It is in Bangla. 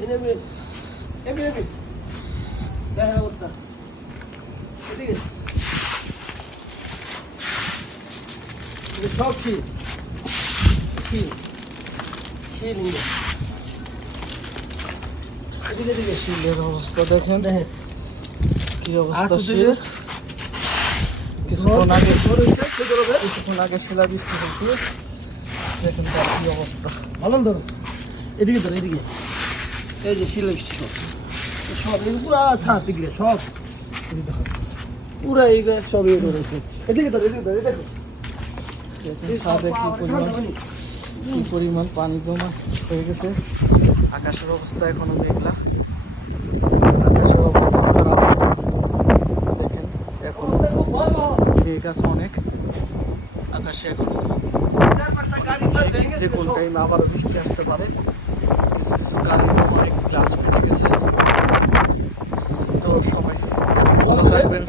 এনে এমনি দেখেন অবস্থা এদিকে সব শিল এদিকে শিলের অবস্থা দেখেন দেখেন কি অবস্থা শিল কিছুক্ষণ আগে শিলা বৃষ্টি হয়েছে দেখেন তার কি অবস্থা ভালো ধরুন এদিকে ধরো এদিকে এই যে শিলা বৃষ্টি সব পুরা ছাদ দিকে সব এদিকে দেখো পুরা এই সব ইয়ে ধরেছে এদিকে ধরো দেখো ছাদে কি পরিমাণ পানি জমা হয়ে গেছে আকাশের অবস্থা এখনো মেঘলা আকাশের অবস্থা খারাপ দেখেন এখন মেঘ আছে অনেক আকাশে এখন যে কোন টাইমে আবার বৃষ্টি আসতে পারে কিছু কিছু কারেন্ট অনেক গ্লাস ফেটে গেছে তো সবাই ভালো থাকবেন